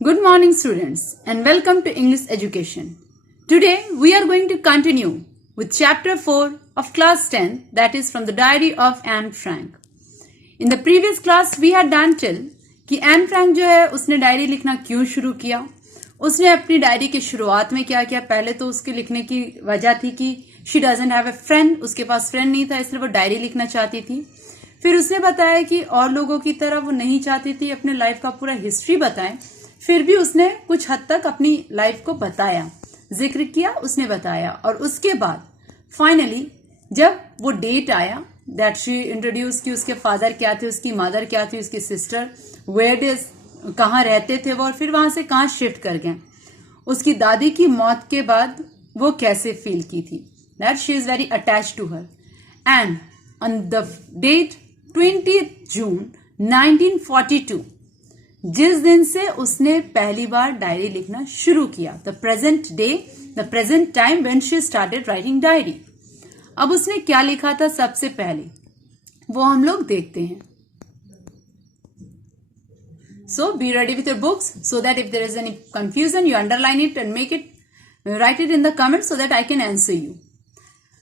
Good morning students and welcome to English Education. Today we are going to continue with chapter 4 of class 10, that is from the diary of Anne Frank. In the previous class we had done till कि Anne Frank जो है उसने diary लिखना क्यों शुरू किया, उसने अपनी डायरी की शुरुआत में क्या किया। पहले तो उसके लिखने की वजह थी कि she doesn't have a friend, उसके पास फ्रेंड नहीं था इसलिए वो डायरी लिखना चाहती थी। फिर उसने बताया कि और लोगों की तरह वो नहीं चाहती थी अपने लाइफ का पूरा हिस्ट्री बताएं, फिर भी उसने कुछ हद तक अपनी लाइफ को बताया, जिक्र किया, उसने बताया। और उसके बाद फाइनली जब वो डेट आया दैट शी इंट्रोड्यूस कि उसके फादर क्या थे, उसकी मदर क्या थी, उसकी सिस्टर वेयर इज कहाँ रहते थे वो, और फिर वहां से कहाँ शिफ्ट कर गए। उसकी दादी की मौत के बाद वो कैसे फील की थी, that she is very attached to her. And on the date 20 June 1942 जिस दिन से उसने पहली बार डायरी लिखना शुरू किया, the present day, the present time when she started writing diary. अब उसने क्या लिखा था सबसे पहले वो हम लोग देखते हैं। So be ready with your books so that if there is any confusion you underline it and make it, write it in the comments so that I can answer you.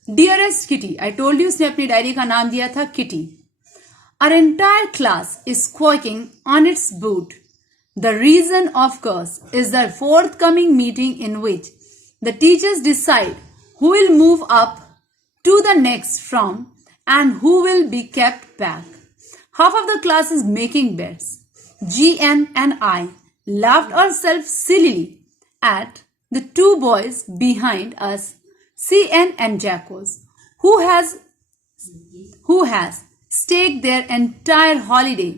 Dearest Kitty, I told you उसने अपनी diary का नाम दिया था Kitty. Our entire class is squawking on its boot. The reason, of course, is the forthcoming meeting in which the teachers decide who will move up to the next from and who will be kept back. Half of the class is making bets. GN and I laughed ourselves sillily at the two boys behind us, CN and Jacos, who has staked their entire holiday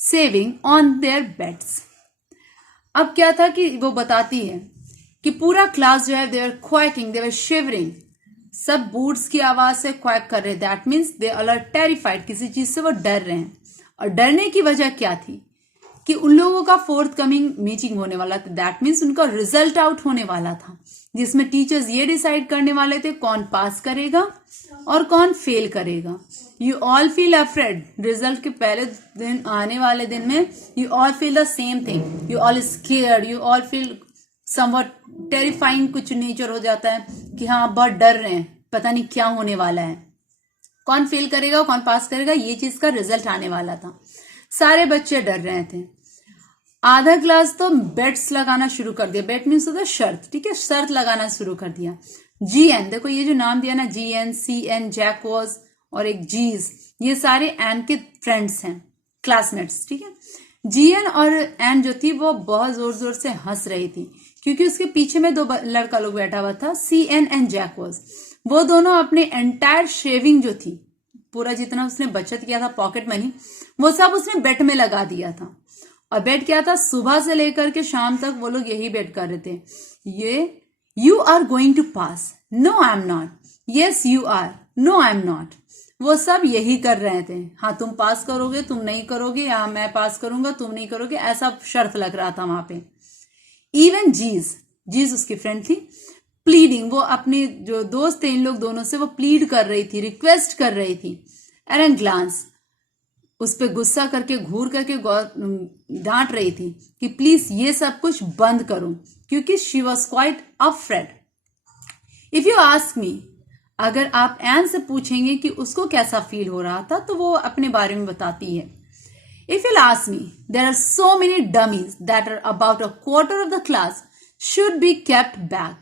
saving on their bets. अब क्या था कि वो बताती है कि पूरा class जो है they were quacking, they were shivering, सब बूट्स की आवाज से क्वैक कर रहे। That means they are terrified, किसी चीज से वो डर रहे हैं। और डरने की वजह क्या थी कि उन लोगों का फोर्थ कमिंग मीटिंग होने वाला था, दैट मीन्स उनका रिजल्ट आउट होने वाला था, जिसमें टीचर्स ये डिसाइड करने वाले थे कौन पास करेगा और कौन फेल करेगा। You all feel afraid, result के पहले दिन आने वाले दिन में you all feel the same thing, you all scared, you all feel somewhat terrifying, कुछ नेचर हो जाता है कि हाँ बहुत डर रहे हैं, पता नहीं क्या होने वाला है, कौन फेल करेगा कौन पास करेगा, ये चीज का रिजल्ट आने वाला था। सारे बच्चे डर रहे थे। आधा क्लास तो बेट्स लगाना शुरू कर दिया, बेट मीन्स होता है शर्त, ठीक है, शर्त लगाना शुरू कर दिया। GN, देखो ये जो नाम दिया ना, GN, CN, जैकोस और एक जीज, ये सारे एन के फ्रेंड्स हैं, क्लासमेट्स, ठीक है। GN और एन जो थी वो बहुत जोर जोर से हंस रही थी क्योंकि उसके पीछे में दो लड़का लोग बैठा हुआ था, CN एंड जैकोस। वो दोनों अपने एंटायर शेविंग जो थी, पूरा जितना उसने बचत किया था पॉकेट मनी, वो सब उसने बेट में लगा दिया था। और बेट क्या था, सुबह से लेकर के शाम तक वो लोग यही बेट कर रहे थे, ये you are going to pass, no I am not, yes you are, no I am not, वो सब यही कर रहे थे। हाँ तुम पास करोगे, तुम नहीं करोगे, या मैं पास करूंगा तुम नहीं करोगे, ऐसा शर्त लग रहा था वहां पे। इवन जीज उसकी फ्रेंड थी, प्लीडिंग, वो अपने जो दोस्त थे इन लोग दोनों से वो प्लीड कर रही थी, रिक्वेस्ट कर रही थी। एरन ग्लांस उस पर गुस्सा करके घूर करके डांट रही थी कि प्लीज ये सब कुछ बंद करो, क्योंकि she was quite afraid. If you ask मी, अगर आप एन से पूछेंगे कि उसको कैसा फील हो रहा था तो वो अपने बारे में बताती है। If you ask me, there are so many dummies that are about a quarter of the class should be kept back,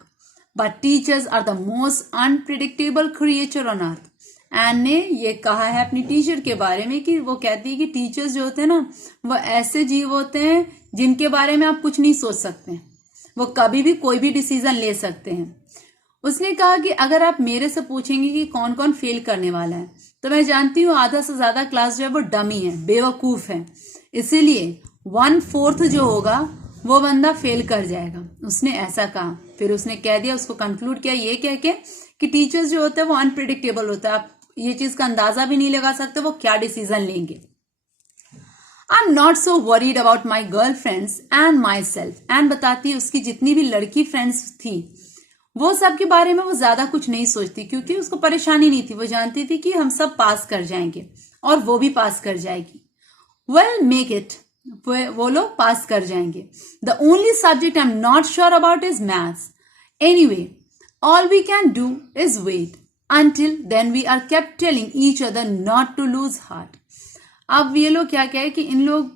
but teachers are the most unpredictable creature on earth. Anne ने ये कहा है अपनी teacher के बारे में कि वो कहती है कि टीचर्स जो होते हैं ना वो ऐसे जीव होते हैं जिनके बारे में आप कुछ नहीं सोच सकते, वो कभी भी कोई भी डिसीजन ले सकते हैं। उसने कहा कि अगर आप मेरे से पूछेंगे कि कौन कौन फेल करने वाला है तो मैं जानती हूँ आधा से ज्यादा क्लास जो है वो डमी है, बेवकूफ है, इसीलिए 1/4 जो होगा वो बंदा फेल कर जाएगा। उसने ऐसा कहा, फिर उसने कह दिया, उसको कंक्लूड किया ये कह के कि टीचर्स जो होते हैं वो अनप्रिडिक्टेबल होता है, आप ये चीज का अंदाजा भी नहीं लगा सकते वो क्या डिसीजन लेंगे। आई am not so worried about my girl friends and my self. And बताती है उसकी जितनी भी लड़की फ्रेंड्स थी वो सब के बारे में वो ज्यादा कुछ नहीं सोचती, क्योंकि उसको परेशानी नहीं थी, वो जानती थी कि हम सब पास कर जाएंगे और वो भी पास कर जाएगी। वेल मेक इट वो लोग पास कर जाएंगे. The only subject I am not sure about is maths. Anyway, all we can do is wait. Until then we are kept telling each other not to lose heart. अब ये लोग क्या कहे कि इन लोग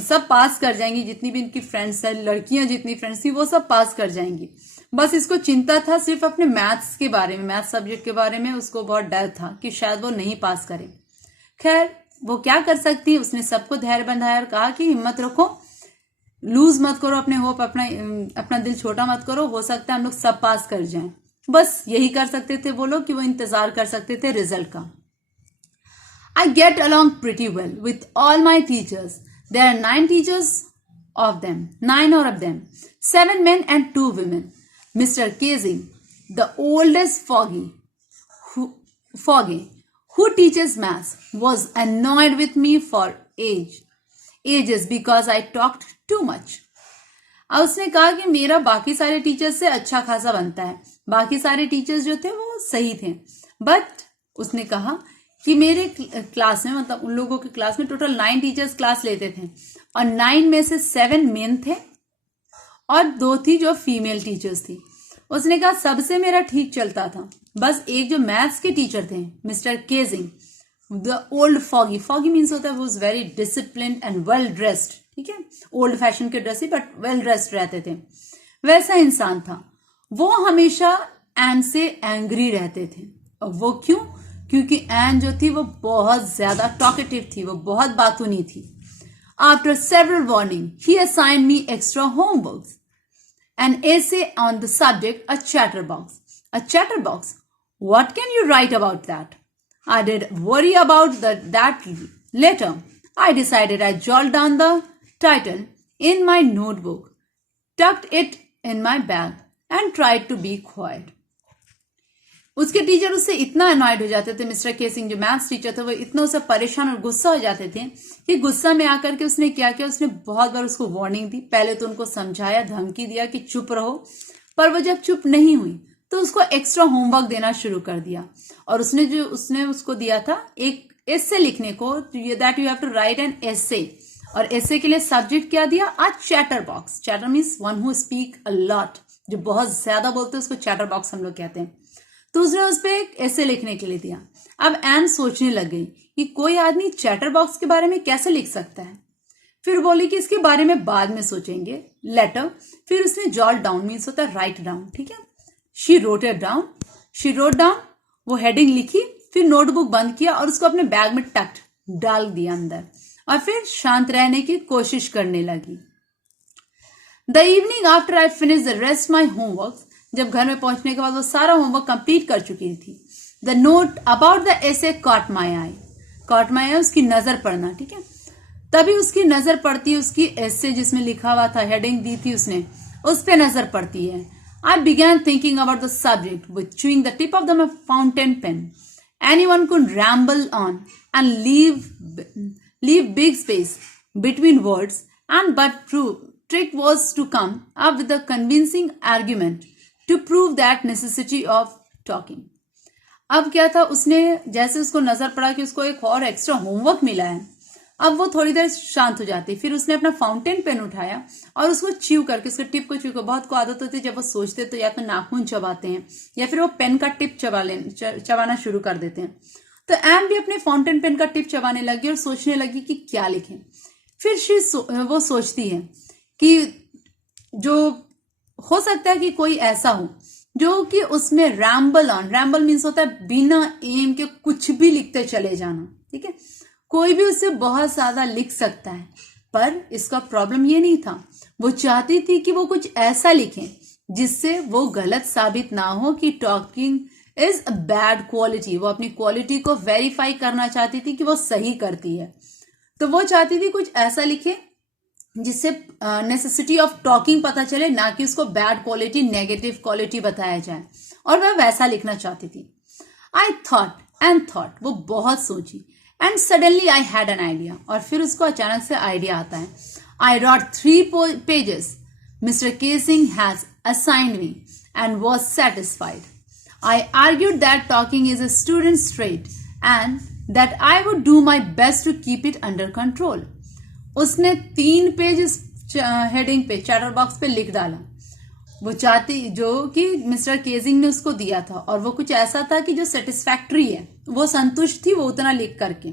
सब पास कर जाएंगी, जितनी भी इनकी फ्रेंड्स है, लड़कियां जितनी फ्रेंड्स थी वो सब पास कर जाएंगी. बस इसको चिंता था सिर्फ अपने मैथ्स के बारे में, मैथ्स सब्जेक्ट के बारे में उसको बहुत डर था कि शायद वो नहीं पास करे. खैर वो क्या कर सकती, उसने सबको धैर्य बंधाया और कहा कि हिम्मत रखो, लूज मत करो अपने होप, अपना दिल छोटा मत करो, हो सकता है हम लोग सब पास कर जाएं. बस यही कर सकते थे वो लोग कि वो इंतजार कर सकते थे रिजल्ट का. I get along pretty well with all my teachers. There are 9 teachers of them, 9 of them, 7 men and 2 women. Mr. Casing, the oldest foggy, who teaches maths, was annoyed with me for ages because I talked too much. अब उसने कहा कि मेरा बाकी सारे teachers से अच्छा खासा बनता है. बाकी सारे टीचर्स जो थे वो सही थे, बट उसने कहा कि मेरे क्लास में, मतलब उन लोगों के क्लास में टोटल 9 टीचर्स क्लास लेते थे और 9 में से 7 मेन थे और 2 थी जो फीमेल टीचर्स थी. उसने कहा सबसे मेरा ठीक चलता था, बस एक जो मैथ्स के टीचर थे mister Keesing, the old fogey, fogey means होता है वो very discipline and well dressed, ठीक है, ओल्ड फैशन के ड्रेस ही बट वेल ड्रेस्ड रहते थे, वैसा इंसान था. वो हमेशा एन से एंग्री रहते थे. और वो क्यों? क्योंकि एन जो थी वो बहुत ज्यादा टॉकेटिव थी, वो बहुत बातूनी थी. After several warning he assigned me extra homeworks, an essay on the subject, a chatterbox. A chatterbox? What can you write about that? I did worry about that later. I decided I jotted down the title in my notebook, tucked it in my bag, and tried to be quiet. उसके teacher उससे इतना annoyed हो जाते थे, mister casing जो maths teacher थे वो इतना उससे परेशान और गुस्सा हो जाते थे कि गुस्सा में आकर के उसने क्या किया, उसने बहुत बार उसको वार्निंग दी. पहले तो उनको समझाया, धमकी दिया कि चुप रहो, पर वो जब चुप नहीं हुई तो उसको एक्स्ट्रा होमवर्क देना शुरू कर दिया. और उसने उसको दिया था एक एसे लिखने को, that you have to write an essay. और एसे के लिए सब्जेक्ट क्या दिया? A chatterbox. Chatter means one who speak a lot, जो बहुत ज्यादा बोलते हैं उसको चैटर बॉक्स हम लोग कहते हैं. तो उसने उस पर एक ऐसे लिखने के लिए दिया. अब एन सोचने लग गई कि कोई आदमी चैटर बॉक्स के बारे में कैसे लिख सकता है. फिर बोली कि इसके बारे में बाद में सोचेंगे, लेटर. फिर उसने जॉट डाउन, मीन्स होता है राइट डाउन, ठीक है. She wrote it down, she wrote down, वो हेडिंग लिखी, फिर नोटबुक बंद किया और उसको अपने बैग में टक्ड डाल दिया अंदर, और फिर शांत रहने की कोशिश करने लगी. The evening after I finish the rest my homework, जब घर में पहुंचने के बाद वो सारा होमवर्क कंप्लीट कर चुकी थी. The note about the essay caught my eye. Caught my eye उसकी नजर पड़ना, ठीक है. तभी उसकी नजर पड़ती है उसकी एसे जिसमें लिखा हुआ था, हेडिंग दी थी उसने, उस पे नजर पड़ती है. I began thinking about the subject with chewing the tip of the fountain pen. Anyone could ramble on and leave big space between words, and but trick was to come up with a convincing argument to prove that necessity of talking. अब क्या था, उसने जैसे उसको नजर पड़ा कि उसको एक और एक्स्ट्रा होमवर्क मिला है, अब वो थोड़ी देर शांत हो जाती. फिर उसने अपना फाउंटेन पेन उठाया और उसको च्यू करके, उसके टिप को च्यू कर, बहुत को आदत होती है जब वो सोचते तो या तो नाखून चबाते हैं या फिर वो पेन का टिप चबाना शुरू कर देते हैं. तो एम भी अपने फाउंटेन पेन का टिप चबाने लगी और सोचने लगी कि क्या लिखें. फिर वो सोचती है कि जो हो सकता है कि कोई ऐसा हो जो कि उसमें रैम्बल ऑन, रैम्बल मीन्स होता है बिना एम के कुछ भी लिखते चले जाना, ठीक है. कोई भी उससे बहुत ज्यादा लिख सकता है, पर इसका प्रॉब्लम ये नहीं था. वो चाहती थी कि वो कुछ ऐसा लिखें जिससे वो गलत साबित ना हो कि talking is a bad quality. वो अपनी क्वालिटी को वेरीफाई करना चाहती थी कि वो सही करती है. तो वो चाहती थी कुछ ऐसा लिखे जिससे नेसेसिटी ऑफ टॉकिंग पता चले, ना कि उसको बैड क्वालिटी, नेगेटिव क्वालिटी बताया जाए, और वह वैसा लिखना चाहती थी. आई थॉट एंड थॉट, वो बहुत सोची, and suddenly I had an idea, और फिर उसको अचानक से आइडिया आता है. I wrote 3 pages mister Keesing has assigned me and was satisfied. I argued that talking is a student's trait and that I would do my best to keep it under control. उसने 3 page इस heading पे chatter box पे लिख डाला। वो चाहती जो कि मिस्टर केजिंग ने उसको दिया था, और वो कुछ ऐसा था कि जो सेटिस्फैक्ट्री है, वो संतुष्ट थी वो उतना लिख करके।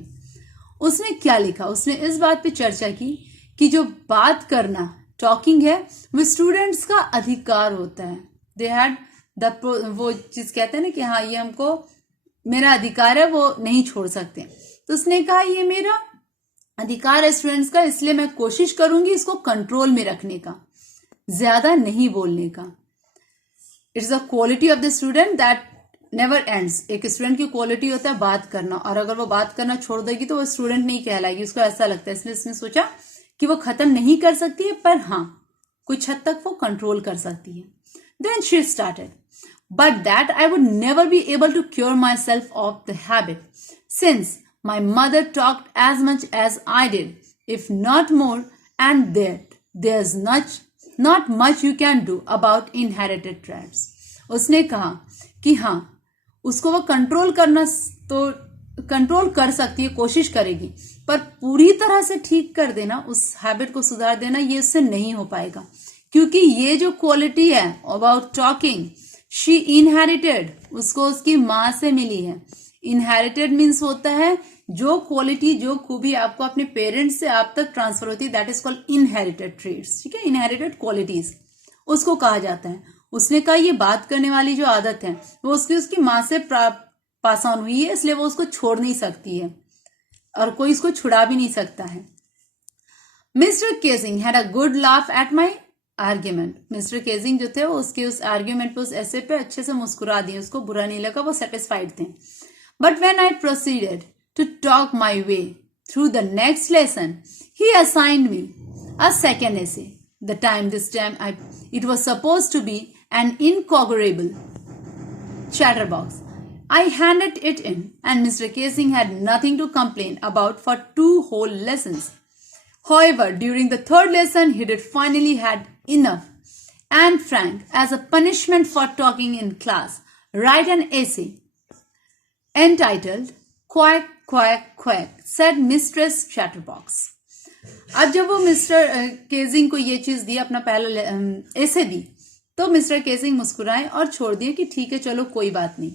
उसने क्या लिखा, उसने इस बात पे चर्चा की कि जो बात करना टॉकिंग है वो स्टूडेंट्स का अधिकार होता है। दे हैड वो चीज कहते हैं ना कि हाँ ये हमको मेरा अधिकार है, वो नहीं छोड़ सकते। तो उसने कहा ये मेरा अधिकार है स्टूडेंट्स का, इसलिए मैं कोशिश करूंगी इसको कंट्रोल में रखने का, ज्यादा नहीं बोलने का। It's the quality of the student that never ends. एक स्टूडेंट की क्वालिटी होता है बात करना, और अगर वो बात करना छोड़ देगी तो वो स्टूडेंट नहीं कहलाएगी, उसको ऐसा लगता है। इसलिए उसने सोचा कि वो खत्म नहीं कर सकती है, पर हाँ कुछ हद तक वो कंट्रोल कर सकती है। Then she started, but that I would never be able to cure myself of the habit, since my mother talked as much as I did, if not more, and that there's not much you can do about inherited traits. उसने कहा कि हाँ उसको वो control करना तो control कर सकती है, कोशिश करेगी, पर पूरी तरह से ठीक कर देना, उस हैबिट को सुधार देना, ये उससे नहीं हो पाएगा, क्योंकि ये जो क्वालिटी है अबाउट टॉकिंग शी इनहेरिटेड, उसको उसकी माँ से मिली है। इनहेरिटेड मीन्स होता है जो क्वालिटी जो खूबी आपको अपने पेरेंट्स से आप तक ट्रांसफर होती है, that is called inherited traits. ठीक है, इनहेरिटेड क्वालिटीज उसको कहा जाता है। उसने कहा ये बात करने वाली जो आदत है वो उसकी माँ से पास ऑन हुई है, इसलिए वो उसको छोड़ नहीं सकती है और कोई इसको छुड़ा भी नहीं सकता है। Mister Keesing had a good laugh at my argument. Mister Keesing जो थे वो उसके उस आर्ग्यूमेंट पे, उस ऐसे पे अच्छे से मुस्कुरा दिए, उसको बुरा नहीं लगा, वो सेटिस्फाइड थे। But when I proceeded to talk my way through the next lesson, he assigned me a second essay. The time this time it was supposed to be an incogable chatterbox. I handed it in, and Mr. Casing had nothing to complain about for 2 whole lessons. However, during the 3rd lesson, he did finally had enough. And Frank, as a punishment for talking in class, write an essay entitled "Quack, Quack, Quack," said Mistress Chatterbox. अब जब वो mister केजिंग को ये चीज दी, अपना पहला ऐसे दी, तो मिस्टर केजिंग मुस्कुराए और छोड़ दिए कि ठीक है चलो कोई बात नहीं।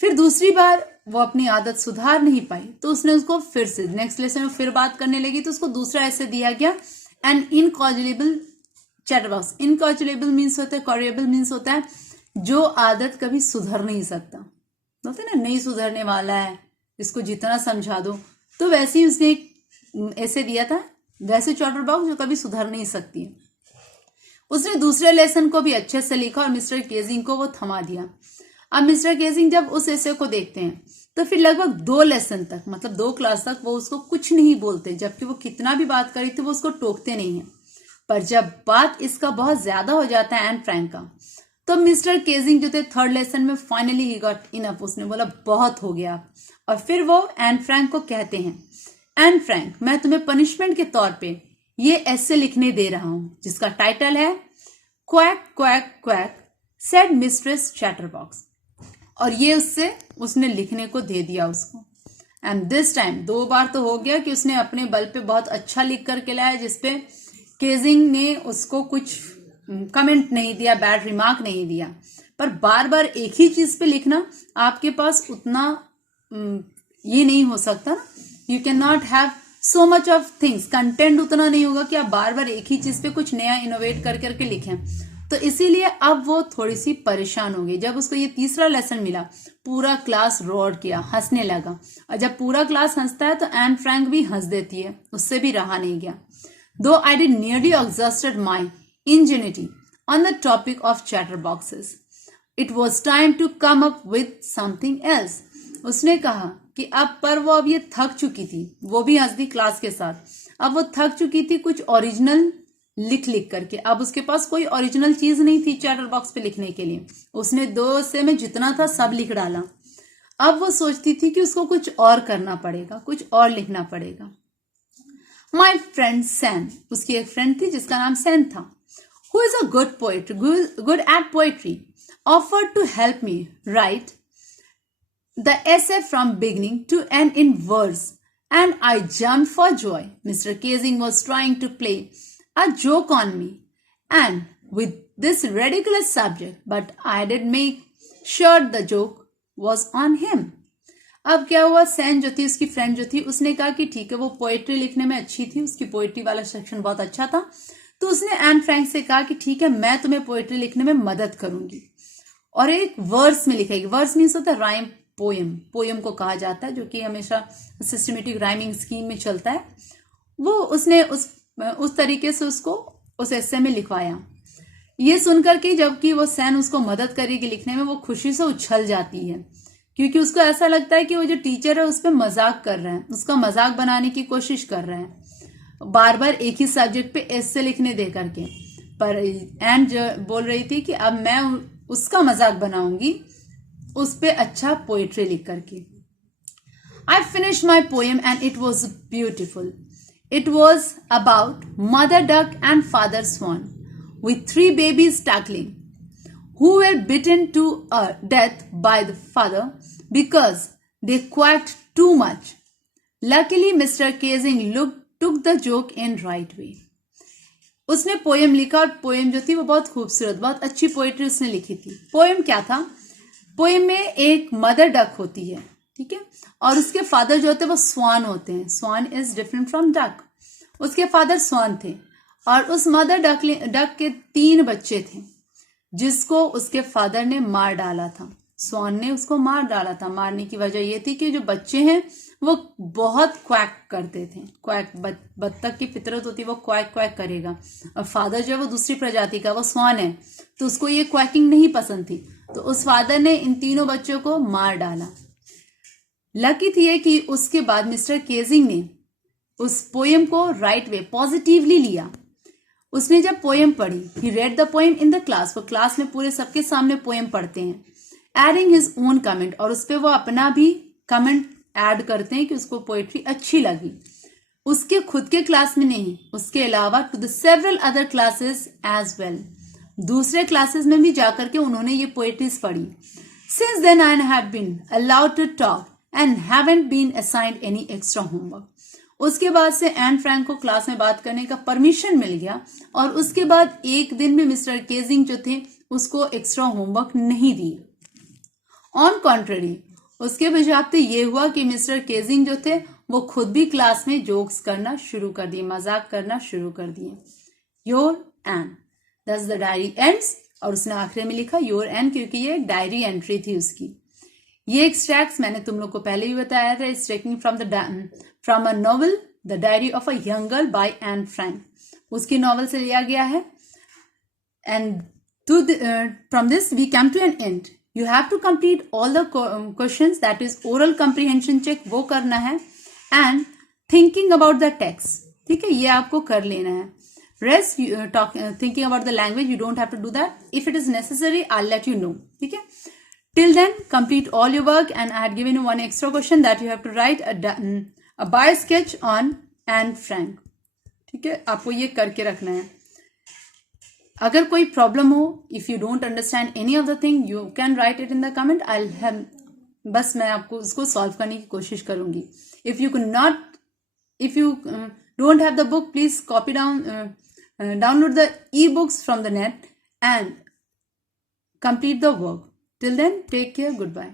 फिर दूसरी बार वो अपनी आदत सुधार नहीं पाई, तो उसने उसको फिर से नेक्स्ट लेसन में फिर बात करने लगी, तो उसको दूसरा ऐसे दिया गया, एन इनकॉजिलेबल चैटरबॉक्स। इनकॉजिलेबल मीन्स होता है, कॉरिएबल मीन्स होता है जो आदत कभी सुधर नहीं सकता, बोलते ना नहीं सुधरने वाला है, इसको जितना समझा दो। तो वैसे ही उसने ऐसे दिया था, वैसे चैटर बॉक्स जो कभी सुधर नहीं सकती है। उसने दूसरे लेसन को भी अच्छे से लिखा और मिस्टर केजिंग को वो थमा दिया। अब मिस्टर केजिंग जब उस ऐसे को देखते हैं तो फिर लगभग 2 लेसन तक, मतलब 2 क्लास तक वो उसको कुछ नहीं बोलते, जबकि वो कितना भी बात करी थी वो उसको टोकते नहीं है। पर जब बात इसका बहुत ज्यादा हो जाता है एन फ्रैंक का, तो मिस्टर केजिंग जो थे 3rd लेसन में फाइनली ही गॉट इनफ, उसने बोला बहुत हो गया। और फिर वो एन फ्रैंक को कहते हैं, एन फ्रैंक, मैं तुम्हें पनिशमेंट के तौर पे ये ऐसे लिखने दे रहा हूं जिसका टाइटल है quack quack quack said mistress chatterbox. और ये उसने लिखने को दे दिया उसको। एंड दिस टाइम 2 बार तो हो गया कि उसने अपने बल पे बहुत अच्छा लिख करके लाया, जिसपे केजिंग ने उसको कुछ कमेंट नहीं दिया, बैड रिमार्क नहीं दिया। पर बार बार एक ही चीज पे लिखना आपके पास उतना ये नहीं हो सकता ना, you can not have so much of things, content उतना नहीं होगा कि आप बार बार एक ही चीज पे कुछ नया इनोवेट कर करके लिखें। तो इसीलिए अब वो थोड़ी सी परेशान हो गई। जब उसको ये तीसरा लेसन मिला, पूरा क्लास रोड किया, हंसने लगा, और जब पूरा क्लास हंसता है तो एन फ्रैंक भी हंस देती है, उससे भी रहा नहीं गया। Though I did nearly exhausted my ingenuity on the topic of chatter boxes, it was time to come up with something else. उसने कहा कि अब ये थक चुकी थी, वो भी हंस दी क्लास के साथ। अब वो थक चुकी थी कुछ ओरिजिनल लिख करके, अब उसके पास कोई ओरिजिनल चीज नहीं थी चैटर बॉक्स पे लिखने के लिए। उसने 2 हिस्से में जितना था सब लिख डाला। अब वो सोचती थी कि उसको कुछ और करना पड़ेगा, कुछ और लिखना पड़ेगा। माई फ्रेंड सैन, उसकी एक फ्रेंड थी जिसका नाम सैन था, who is a good poet, good at poetry, offered to help me write the essay from beginning to end in verse and I jumped for joy. Mr. Casing was trying to play a joke on me and with this ridiculous subject, but I did make sure the joke was on him. अब क्या हुआ, San जो थी उसकी friend जो थी उसने कहा कि ठीक है वो पोएट्री लिखने में अच्छी थी, उसकी पोएट्री वाला सेक्शन बहुत अच्छा था, तो उसने एन फ्रैंक से कहा कि ठीक है मैं तुम्हें पोएट्री लिखने में मदद करूंगी और एक वर्स में लिखेगी। वर्स मीन्स होता है राइम, पोएम, पोएम को कहा जाता है जो कि हमेशा सिस्टमेटिक राइमिंग स्कीम में चलता है। वो उसने उस तरीके से उसको उस एस्से में लिखवाया। ये सुनकर के जबकि वो सैन उसको मदद करेगी लिखने में, वो खुशी से उछल जाती है क्योंकि उसको ऐसा लगता है कि वो जो टीचर है उस पर मजाक कर रहे हैं, उसका मजाक बनाने की कोशिश कर रहे हैं बार बार एक ही सब्जेक्ट पे एस्से लिखने दे करके। पर एन जो बोल रही थी कि अब मैं उसका मजाक बनाऊंगी उस पे अच्छा पोएट्री लिख करके। I finished my poem and it was beautiful. It was about mother duck and father swan with 3 babies tackling who were bitten to death by the father because they quacked too much. Luckily, Mr. Casing took the joke in right way. उसने poem लिखा और poem जो थी वो बहुत खूबसूरत, बहुत अच्छी पोएट्री उसने लिखी थी। पोएम क्या था, पोएम में एक मदर डक होती है, ठीक है, और उसके फादर जो होते हैं वो स्वान होते हैं। Swan is different from duck. उसके फादर स्वान थे और उस मदर डक के 3 बच्चे थे जिसको उसके फादर ने मार डाला था। स्वान ने उसको मार डाला था। मारने की वजह यह थी कि जो बच्चे हैं वो बहुत क्वैक करते थे। क्वैक, बत्तख की फितरत होती है, वो क्वैक क्वैक करेगा, और फादर जो है वो दूसरी प्रजाति का, वो स्वान है, तो उसको ये क्वैकिंग नहीं पसंद थी, तो उस फादर ने इन 3 बच्चों को मार डाला। लकी थी कि उसके बाद मिस्टर केजिंग ने उस पोएम को राइट वे पॉजिटिवली लिया। उसने जब पोएम पढ़ी, he read the poem in the class, वो क्लास में पूरे सबके सामने पोएम पढ़ते हैं, एडिंग हिज ओन कमेंट, और उस पर वो अपना भी कमेंट ऐड करते हैं कि उसको पोएट्री अच्छी लगी। उसके खुद के क्लास में नहीं, उसके अलावा to the several other classes as well, दूसरे क्लासेस में भी जाकर के उन्होंने ये पोएट्रीज पढ़ी। Since then I have been allowed to talk and haven't been assigned any extra homework. उसके बाद से एन फ्रैंक को क्लास में बात करने का परमिशन मिल गया और उसके बाद एक दिन में मिस्टर केजिंग जो थे उसको एक्स्ट्रा होमवर्क नहीं दिए। ऑन कॉन्ट्ररी, उसके बजाते ये हुआ कि मिस्टर केजिंग जो थे वो खुद भी क्लास में जोक्स करना शुरू कर दिए, मजाक करना शुरू कर दिए। योर एन, दस द डायरी एंड्स, और उसने आखिर में लिखा योर एन क्योंकि ये एक डायरी एंट्री थी उसकी। ये एक्सट्रैक्ट्स मैंने तुम लोग को पहले भी बताया था, it's taking from a novel the diary of a young girl by Anne Frank, उसकी नॉवल से लिया गया है। And from this we come to an end. You have to complete all the questions, that is oral comprehension check, वो करना है, and thinking about the text, ठीक है, ये आपको कर लेना है। Rest thinking about the language, you don't have to do that. If it is necessary, I'll let you know, ठीक है। Till then, complete all your work, and I had given you one extra question that you have to write a bio sketch on Anne Frank, ठीक है, आपको ये करके रखना है। अगर कोई प्रॉब्लम हो, if you don't understand any of the thing, you can write it in the comment, I have, बस मैं आपको उसको सॉल्व करने की कोशिश करूंगी। If you don't have the book, please copy download the e books from the net and complete the work. Till then, take care, good bye.